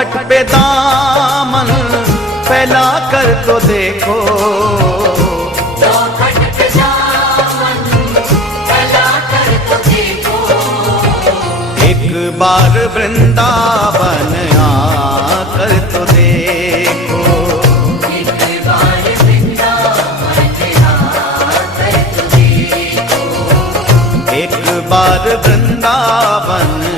चौखट पे दामन फैला कर तो देखो, चौखट पे दामन फैला कर तो देखो। एक बार वृंदावन आकर तो देखो, एक बार वृंदावन आकर तो देखो। एक बार वृंदावन